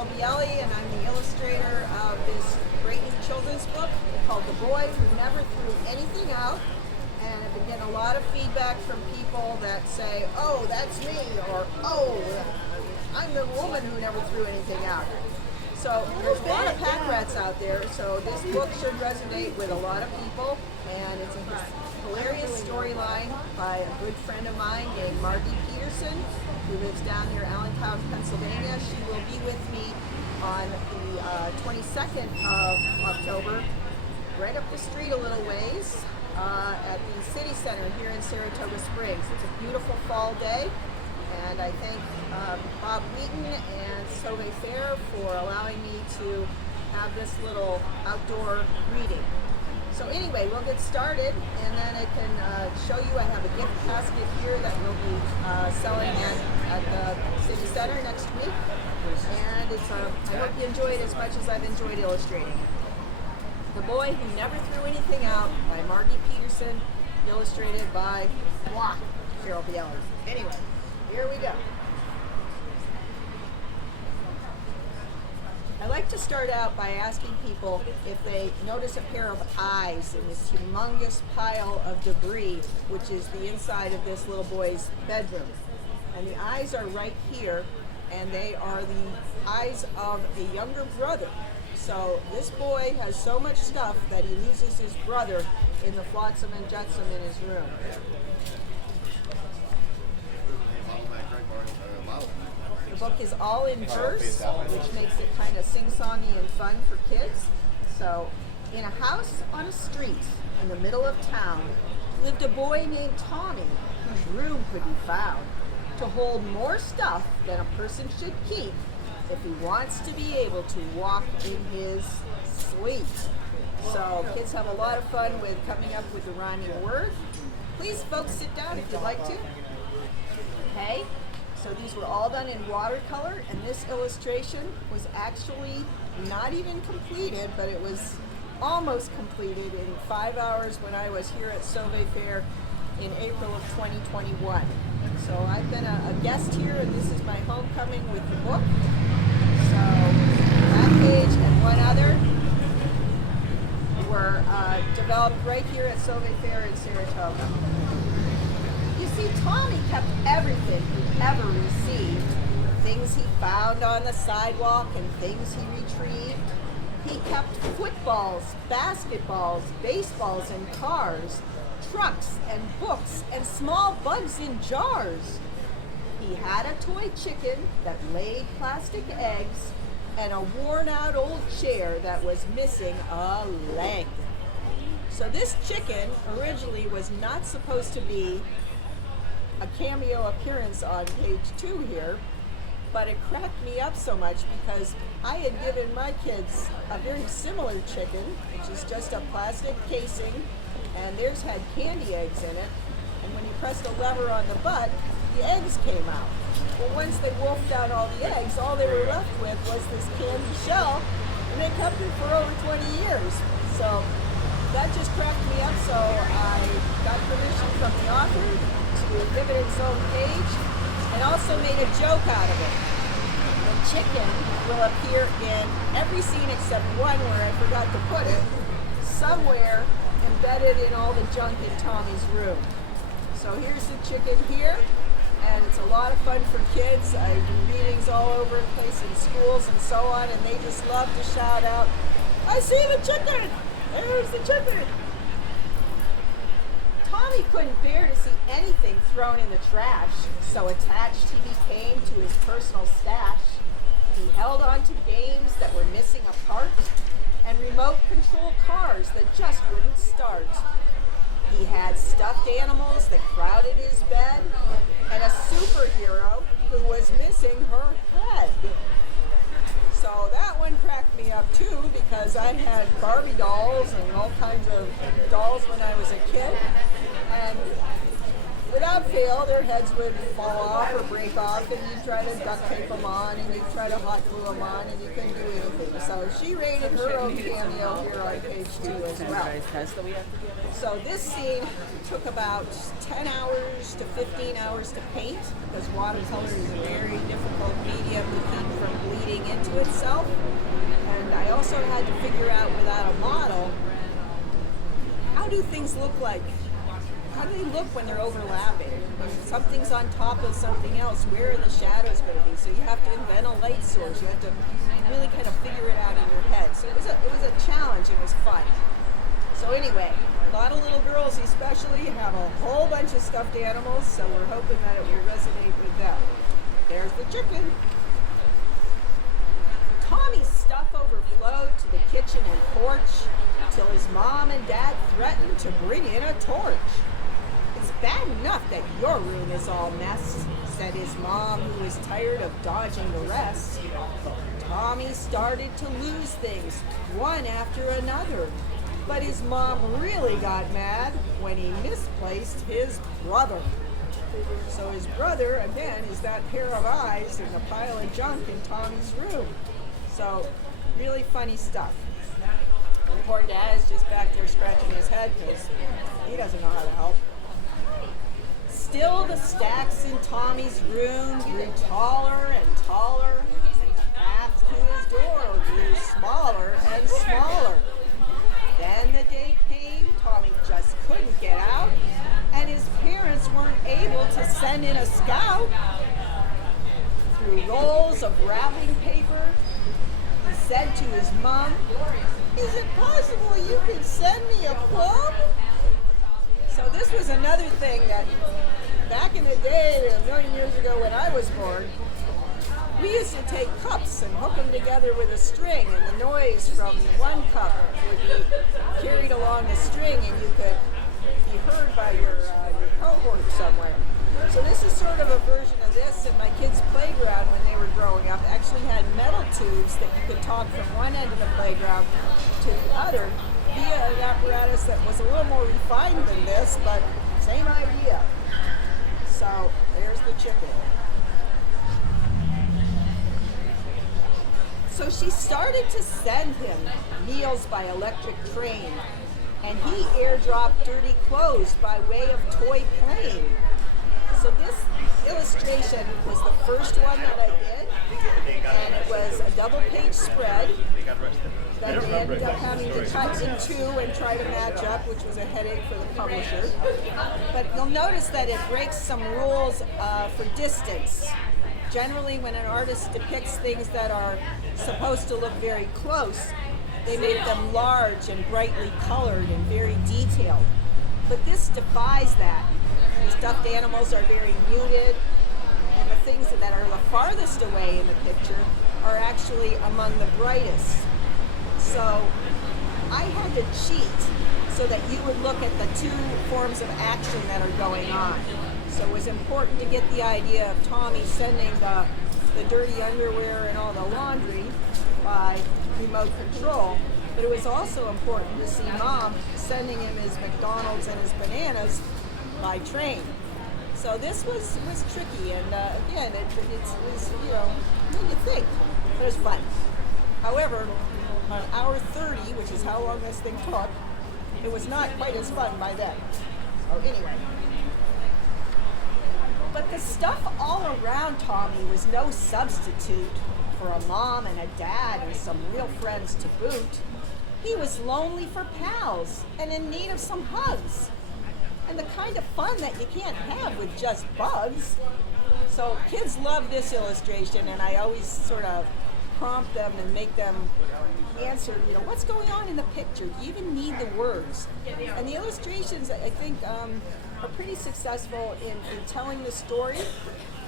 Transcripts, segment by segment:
Cheryl Bielli, and I'm the illustrator of this great new children's book called The Boy Who Never Threw Anything Out. And I've been getting a lot of feedback from people that say, oh, that's me, or oh, I'm the woman who never threw anything out. So there's a lot of packrats out there, so this book should resonate with a lot of people. And it's a hilarious storyline by a good friend of mine named Margie Peterson, who lives down near Allentown, Pennsylvania. She will be with me on the 22nd of October, right up the street a little ways, at the City Center here in Saratoga Springs. It's a beautiful fall day, and I thank Bob Wheaton and Soave Faire for allowing me to have this little outdoor reading. So anyway, we'll get started, and then I can show you. I have a gift basket here that we'll be selling at the City Center next week, and it's I hope you enjoy it as much as I've enjoyed illustrating. The Boy Who Never Threw Anything Out by Margie Peterson, illustrated by Cheryl Bielli. Anyway, here we go. I like to start out by asking people if they notice a pair of eyes in this humongous pile of debris, which is the inside of this little boy's bedroom. And the eyes are right here, and they are the eyes of a younger brother. So this boy has so much stuff that he loses his brother in the flotsam and jetsam in his room. The book is all in verse, which makes it kind of sing-songy and fun for kids. So, in a house on a street in the middle of town lived a boy named Tommy, whose room could be found to hold more stuff than a person should keep if he wants to be able to walk in his sleep. So, kids have a lot of fun with coming up with the rhyming word. Please, folks, sit down if you'd like to. Okay. So these were all done in watercolor, and this illustration was actually not even completed, but it was almost completed in 5 hours when I was here at Soave Faire in April of 2021. So I've been a guest here, and this is my homecoming with the book. So that page and one other were developed right here at Soave Faire in Saratoga. You see, Tommy kept everything he ever received, things he found on the sidewalk and things he retrieved. He kept footballs, basketballs, baseballs and cars, trucks and books and small bugs in jars. He had a toy chicken that laid plastic eggs and a worn-out old chair that was missing a leg. So this chicken originally was not supposed to be a cameo appearance on page 2 here, but it cracked me up so much because I had given my kids a very similar chicken, which is just a plastic casing, and theirs had candy eggs in it, and when you pressed a lever on the butt, the eggs came out. Well, once they wolfed out all the eggs, all they were left with was this candy shell, and they kept it for over 20 years. So that just cracked me up, so I got permission from the author to give it its own page, and also made a joke out of it. The chicken will appear in every scene except one where I forgot to put it, somewhere embedded in all the junk in Tommy's room. So here's the chicken here, and it's a lot of fun for kids. I do readings all over the place in schools and so on, and they just love to shout out, "I see the chicken! There's the chicken!" Tommy couldn't bear to see anything thrown in the trash, so attached he became to his personal stash. He held on to games that were missing a part and remote control cars that just wouldn't start. He had stuffed animals that crowded his bed and a superhero who was missing her head. So that one cracked me up too, because I had Barbie dolls and all kinds of dolls when I was a kid. And without fail, their heads would fall off or break off, and you'd try to duct tape them on, and you'd try to hot glue them on, and you couldn't do anything. So she rated her own cameo here on page 2 as well. So this scene took about 10 hours to 15 hours to paint, because watercolor is a very difficult medium to keep from bleeding into itself. And I also had to figure out, without a model, how do things look like? How do they look when they're overlapping? When something's on top of something else, where are the shadows going to be? So you have to invent a light source. You have to really kind of figure it out in your head. So it was a challenge. It was fun. So anyway, a lot of little girls especially have a whole bunch of stuffed animals, so we're hoping that it will resonate with them. There's the chicken. Tommy's stuff overflowed to the kitchen and porch till his mom and dad threatened to bring in a torch. "It's bad enough that your room is all messed," said his mom, who was tired of dodging the rest. Tommy started to lose things, one after another. But his mom really got mad when he misplaced his brother. So his brother, again, is that pair of eyes in the pile of junk in Tommy's room. So really funny stuff. And poor Dad is just back there scratching his head because he doesn't know how to help. Still, the stacks in Tommy's room grew taller and taller, and the path to his door grew smaller and smaller. Then the day came Tommy just couldn't get out, and his parents weren't able to send in a scout. Through rolls of wrapping paper, he said to his mom, "Is it possible you could send me a plum?" So this was another thing that back in the day, a million years ago when I was born, we used to take cups and hook them together with a string, and the noise from one cup would be carried along the string, and you could be heard by your cohort somewhere. So this is sort of a version of this, and my kids' playground when they were growing up actually had metal tubes that you could talk from one end of the playground to the other via an apparatus that was a little more refined than this, but same idea. So there's the chicken. So she started to send him meals by electric train, and he airdropped dirty clothes by way of toy plane. So this illustration was the first one that I did, and it was a double-page spread that they ended up having to cut in two and try to match up, which was a headache for the publisher. But you'll notice that it breaks some rules for distance. Generally, when an artist depicts things that are supposed to look very close, they make them large and brightly colored and very detailed. But this defies that. The stuffed animals are very muted, and the things that are the farthest away in the picture are actually among the brightest. So I had to cheat so that you would look at the two forms of action that are going on. So it was important to get the idea of Tommy sending the dirty underwear and all the laundry by remote control, but it was also important to see Mom sending him his McDonald's and his bananas by train. So this was tricky, and again, it was, made you think, but it was fun. However, on hour 30, which is how long this thing took, it was not quite as fun by then. So anyway. But the stuff all around Tommy was no substitute for a mom and a dad and some real friends to boot. He was lonely for pals and in need of some hugs, and the kind of fun that you can't have with just bugs. So kids love this illustration, and I always sort of prompt them and make them answer, what's going on in the picture? Do you even need the words? And the illustrations, I think, are pretty successful in telling the story.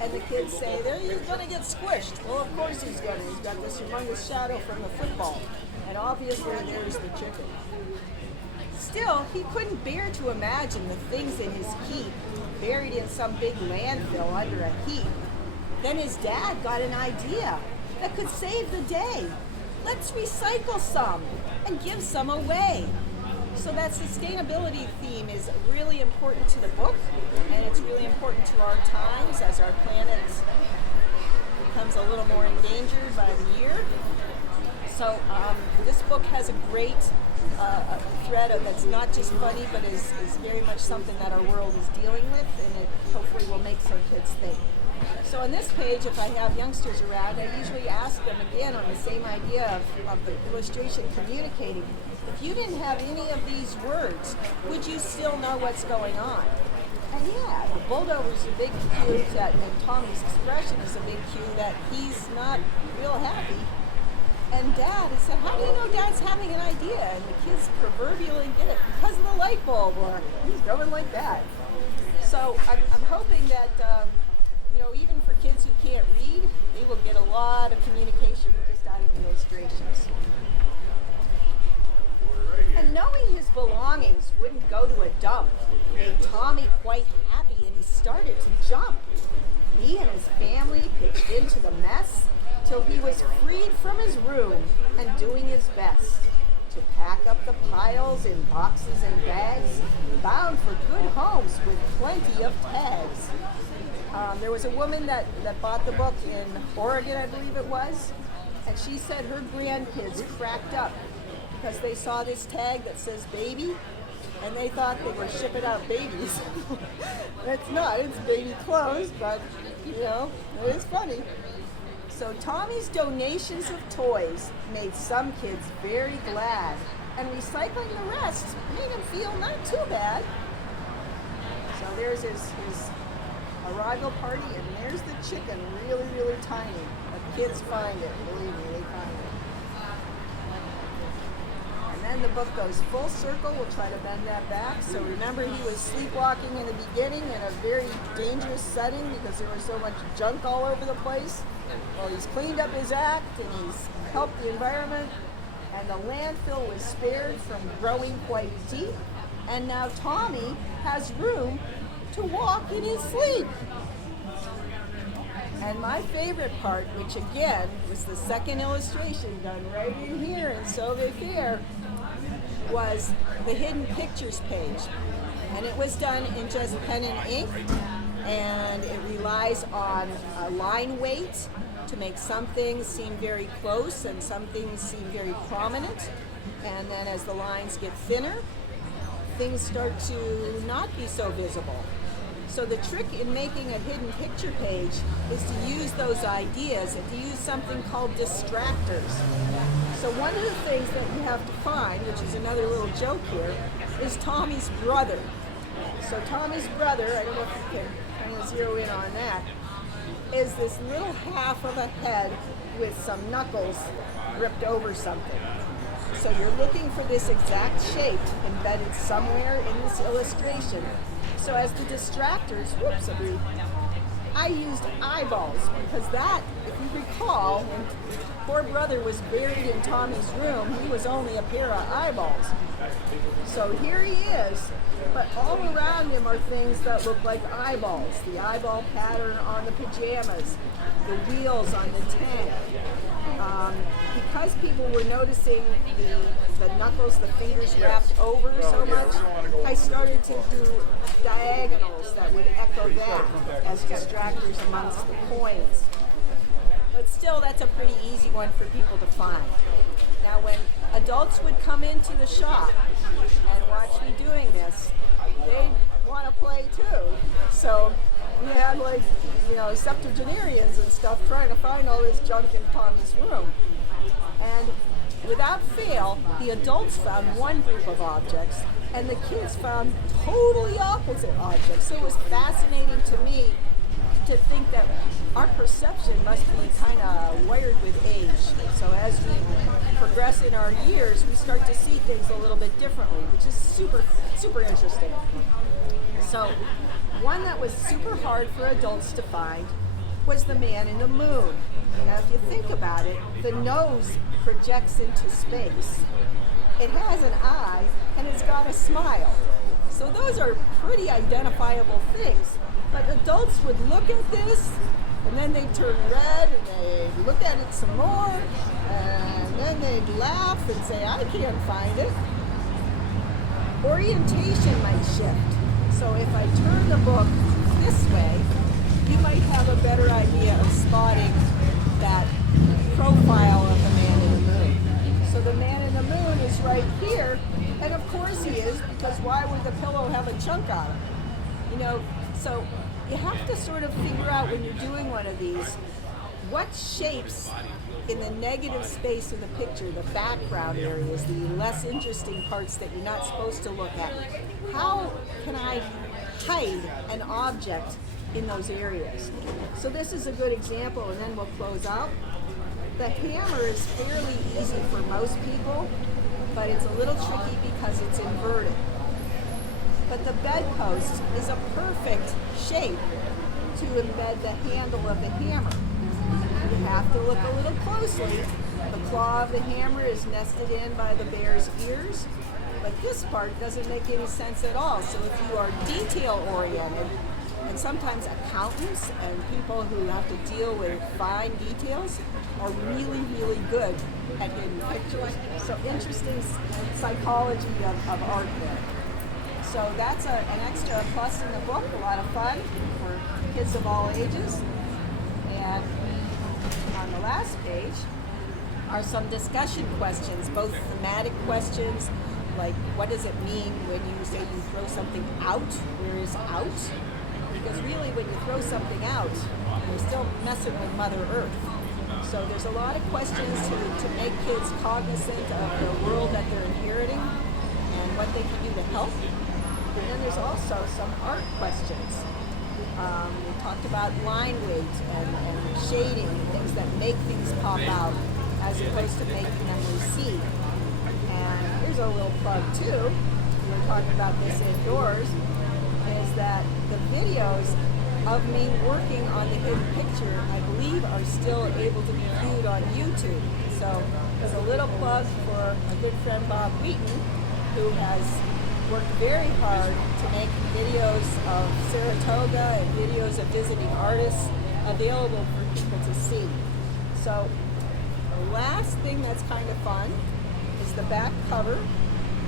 And the kids say, there he's going to get squished. Well, of course he's going to. He's got this humongous shadow from the football. And obviously there's the chicken. Still, he couldn't bear to imagine the things in his keep buried in some big landfill under a heap. Then his dad got an idea that could save the day. Let's recycle some and give some away. So that sustainability theme is really important to the book, and it's really important to our times as our planet becomes a little more endangered by the year. So this book has a great thread that's not just funny, but is very much something that our world is dealing with, and it hopefully will make some kids think. So on this page, if I have youngsters around, I usually ask them again on the same idea of the illustration communicating. If you didn't have any of these words, would you still know what's going on? And yeah, the bulldoger's a big cue that, and Tommy's expression is a big cue that he's not real happy. And Dad said, how do you know Dad's having an idea? And the kids proverbially get it because of the light bulb, or he's going like that. So I'm hoping that, even for kids who can't read, they will get a lot of communication just out of the illustrations. And knowing his belongings wouldn't go to a dump made Tommy quite happy, and he started to jump. He and his family pitched into the mess till he was freed from his room and doing his best to pack up the piles in boxes and bags, bound for good homes with plenty of tags. There was a woman that bought the book in Oregon, I believe it was, and she said her grandkids cracked up because they saw this tag that says baby, and they thought they were shipping out babies. It's not, it's baby clothes, but, it is funny. So Tommy's donations of toys made some kids very glad, and recycling the rest made him feel not too bad. So there's his arrival party, and there's the chicken, really, really tiny. The kids find it, believe me, they find it. And then the book goes full circle. We'll try to bend that back. So remember, he was sleepwalking in the beginning in a very dangerous setting because there was so much junk all over the place. Well, he's cleaned up his act, and he's helped the environment, and the landfill was spared from growing quite deep, and now Tommy has room to walk in his sleep. And my favorite part, which again was the second illustration done right in here in Soave Faire, was the hidden pictures page. And it was done in just pen and ink, and it relies on a line weight to make some things seem very close and some things seem very prominent. And then as the lines get thinner, things start to not be so visible. So the trick in making a hidden picture page is to use those ideas and to use something called distractors. So one of the things that you have to find, which is another little joke here, is Tommy's brother. So Tommy's brother, I don't know if you can kind of zero in on that, is this little half of a head with some knuckles ripped over something. So you're looking for this exact shape embedded somewhere in this illustration. So as the distractors, I used eyeballs because that, if you recall, when poor brother was buried in Tommy's room, he was only a pair of eyeballs. So here he is, but all around him are things that look like eyeballs. The eyeball pattern on the pajamas, the wheels on the tank. Because people were noticing the knuckles, the fingers wrapped over so much, I started to do diagonals that would echo that as distractors amongst the coins. But still, that's a pretty easy one for people to find. Now, when adults would come into the shop and watch me doing this, they'd want to play too. So we had septuagenarians and stuff trying to find all this junk in Tommy's room. And without fail, the adults found one group of objects and the kids found totally opposite objects. So it was fascinating to me to think that our perception must be kind of wired with age. So as we progress in our years, we start to see things a little bit differently, which is super, super interesting. So one that was super hard for adults to find was the man in the moon. Now, if you think about it, the nose projects into space. It has an eye, and it's got a smile. So those are pretty identifiable things. But adults would look at this, and then they'd turn red, and they'd look at it some more, and then they'd laugh and say, I can't find it. orientation might shift. So if I turn the book this way, you might have a better idea of spotting that profile of the man in the moon. So the man in the moon is right here, and of course he is, because why would the pillow have a chunk on it? You know, so you have to sort of figure out when you're doing one of these, what shapes in the negative space of the picture, the background areas, the less interesting parts that you're not supposed to look at. How can I hide an object in those areas? So this is a good example, and then we'll close out. The hammer is fairly easy for most people, but it's a little tricky because it's inverted. But the bedpost is a perfect shape to embed the handle of the hammer. You have to look a little closely. The claw of the hammer is nested in by the bear's ears, but this part doesn't make any sense at all. So if you are detail oriented, and sometimes accountants and people who have to deal with fine details are really, really good at hidden pictures. So interesting psychology of art there. So that's an extra plus in the book, a lot of fun for kids of all ages. And on the last page are some discussion questions, both thematic questions, like what does it mean when you say you throw something out? Where is out? Because really when you throw something out, you're still messing with Mother Earth. So there's a lot of questions to make kids cognizant of the world that they're inheriting and what they can do to help. And then there's also some art questions. We talked about line weight and shading, things that make things pop out as opposed to making them recede. And here's a little plug too. We were talking about this indoors, is that the videos of me working on the hidden picture, I believe, are still able to be viewed on YouTube. So there's a little plug for a good friend, Bob Wheaton, who has worked very hard to make videos of Saratoga and videos of visiting artists available for people to see. So the last thing that's kind of fun is the back cover.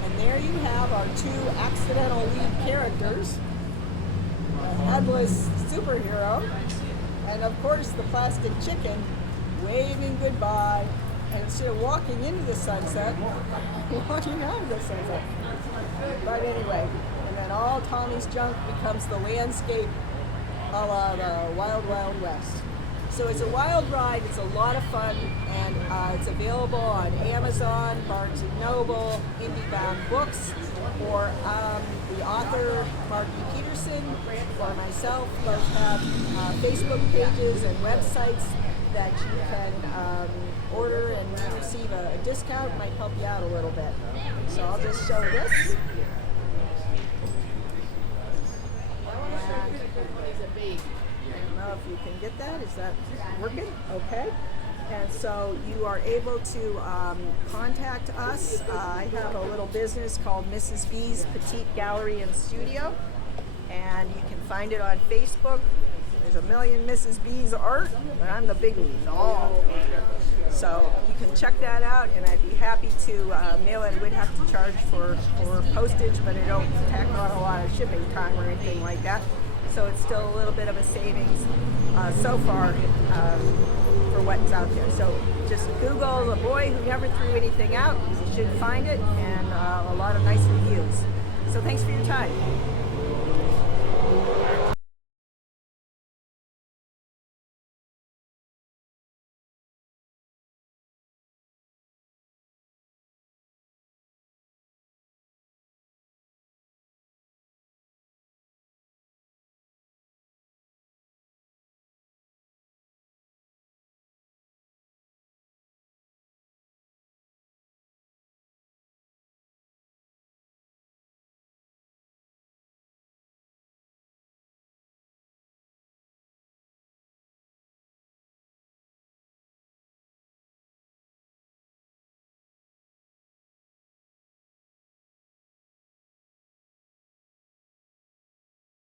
And there you have our two accidental lead characters, a headless superhero, and of course the plastic chicken waving goodbye, and instead of walking into the sunset, walking out of the sunset. But anyway, and then all Tommy's junk becomes the landscape a la the Wild Wild West. So it's a wild ride, it's a lot of fun, and it's available on Amazon, Barnes & Noble, IndieBound Books, or the author, Margie Peterson, or myself, both have Facebook pages and websites that you can order and receive a discount. Might help you out a little bit. So I'll just show this. I don't know if you can get that. Is that working? Okay. And so you are able to contact us. I have a little business called Mrs. B's Petite Gallery and Studio, and you can find it on Facebook. There's a million Mrs. B's art, but I'm the big one. Oh. So you can check that out, and I'd be happy to mail it. We'd have to charge for postage, but I don't tack on a lot of shipping time or anything like that. So it's still a little bit of a savings so far for what's out there. So just Google "the boy who never threw anything out." You should find it, and a lot of nice reviews. So thanks for your time.